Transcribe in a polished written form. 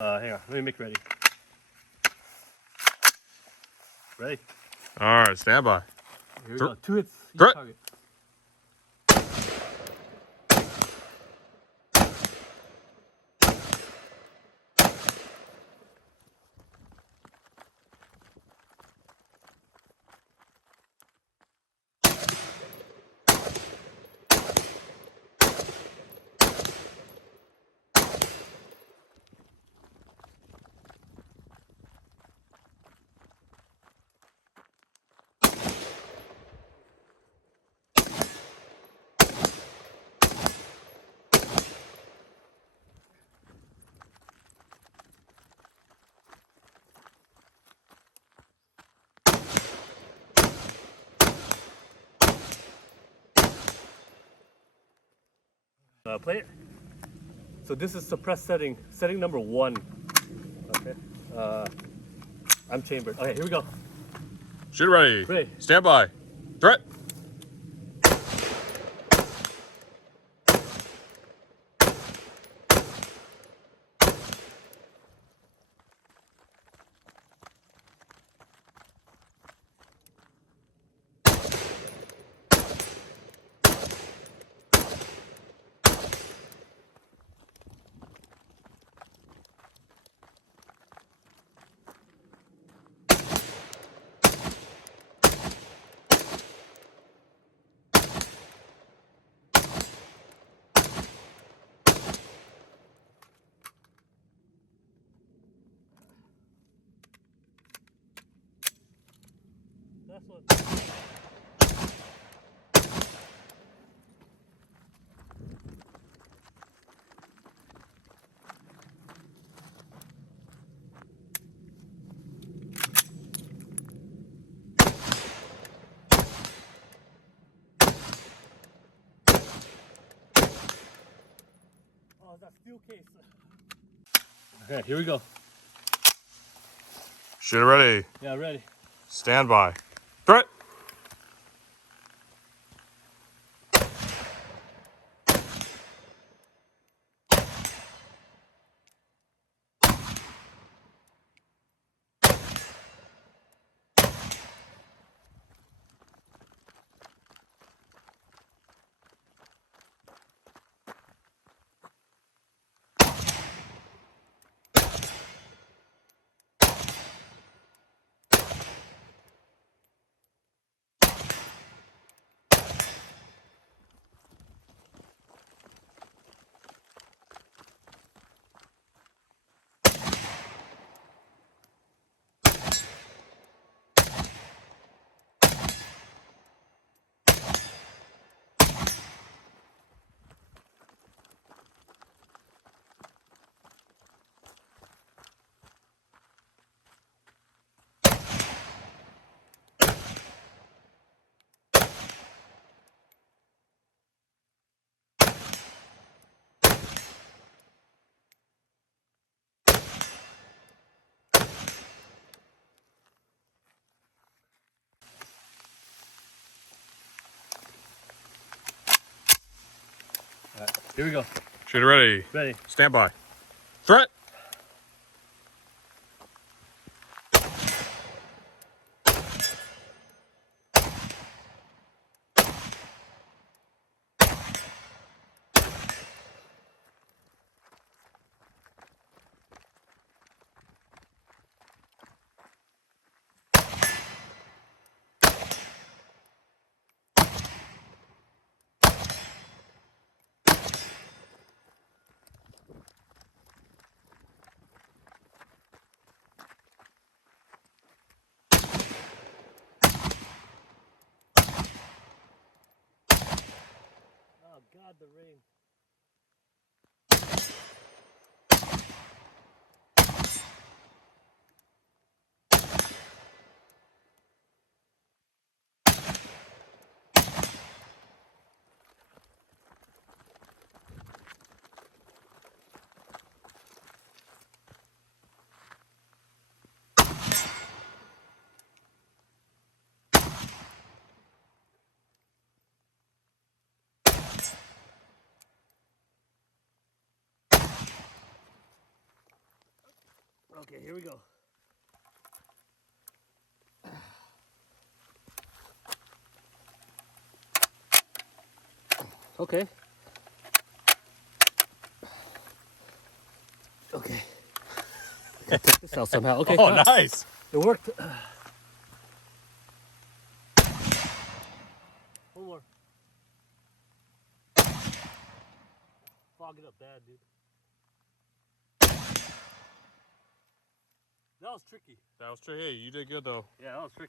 Hang on, let me make ready. Ready? All right, stand by. Here we go. 2 hits each Threat. target. Play it. So this is suppress setting number 1. Okay. I'm chambered. Okay, here we go. Shoot ready. Ready. Stand by. Threat. That's what. Oh, that steel case. Okay, here we go. Shoot ready. Yeah, ready. Stand by. Threat. All right, here we go. Shoot ready. Ready. Stand by. Threat. Oh God, the rain. Okay, here we go. Okay. Okay. Gotta take this out somehow. Okay. Oh, nice. It worked. One more. Fog it up bad, dude. That was tricky. That was true. Hey, you did good though. Yeah, that was tricky.